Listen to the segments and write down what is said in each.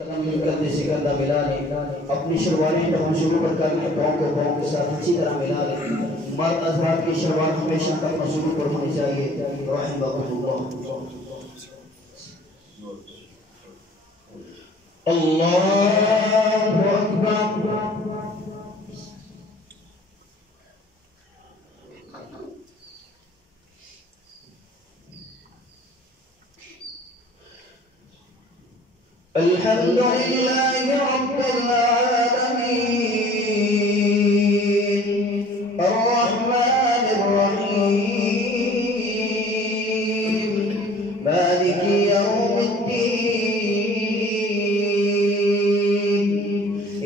करने से कंधा मिला ले, अपनी शलवारें जब हम शुरू कर करने पाँव के साथ अच्छी तरह मिला ले। मर्द हज़रात की शलवार हमेशा करना शुरू पर होनी चाहिए। अल्लाहु अकबर। अल्हम्दुलिल्लाहि रब्बिल आलमीन अर्रहमानिर रहीम मालिकी यौमिद्दीन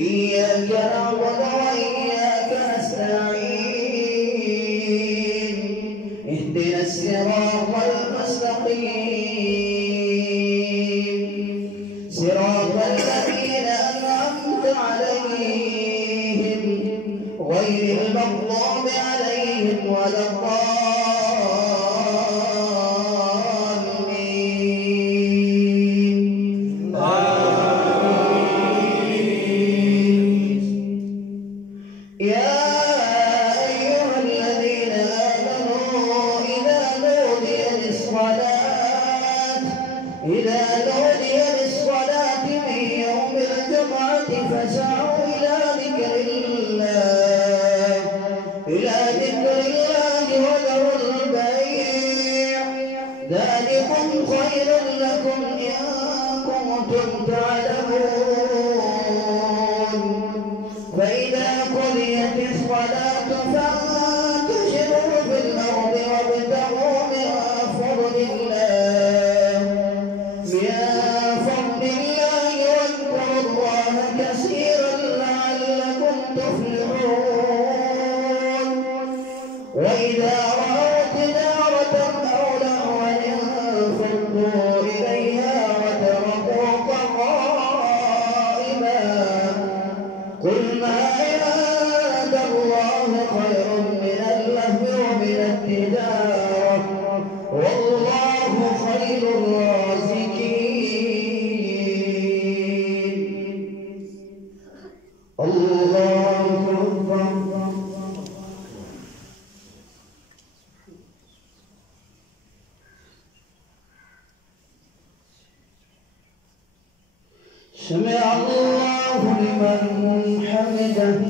इय्याका नअबुदु व इय्याका नस्तईन इहदिनस सिरातल मुस्तक़ीम صراط الذين أنعمت عليهم غير المغضوب عليهم ولا الضالين آمين. يا أيها الذين آمنوا إذا نودي للصلاة من يوم الجمعة فاسعوا إلى ذكر الله وذروا البيع ذلكم خير لكم إن كنتم تعلمون. فإذا قضيت الصلاة فانتشروا في الأرض وابتغوا من فضل الله واذكروا الله كثيرا لعلكم تفلحون. وإذا رأوا تجارة أو لهوا انفضوا إليها وتركوك قائما قل ما عند الله خير من اللهو ومن التجارة والله خير الرازقين. الله أكبر. سمع الله لمن حمده.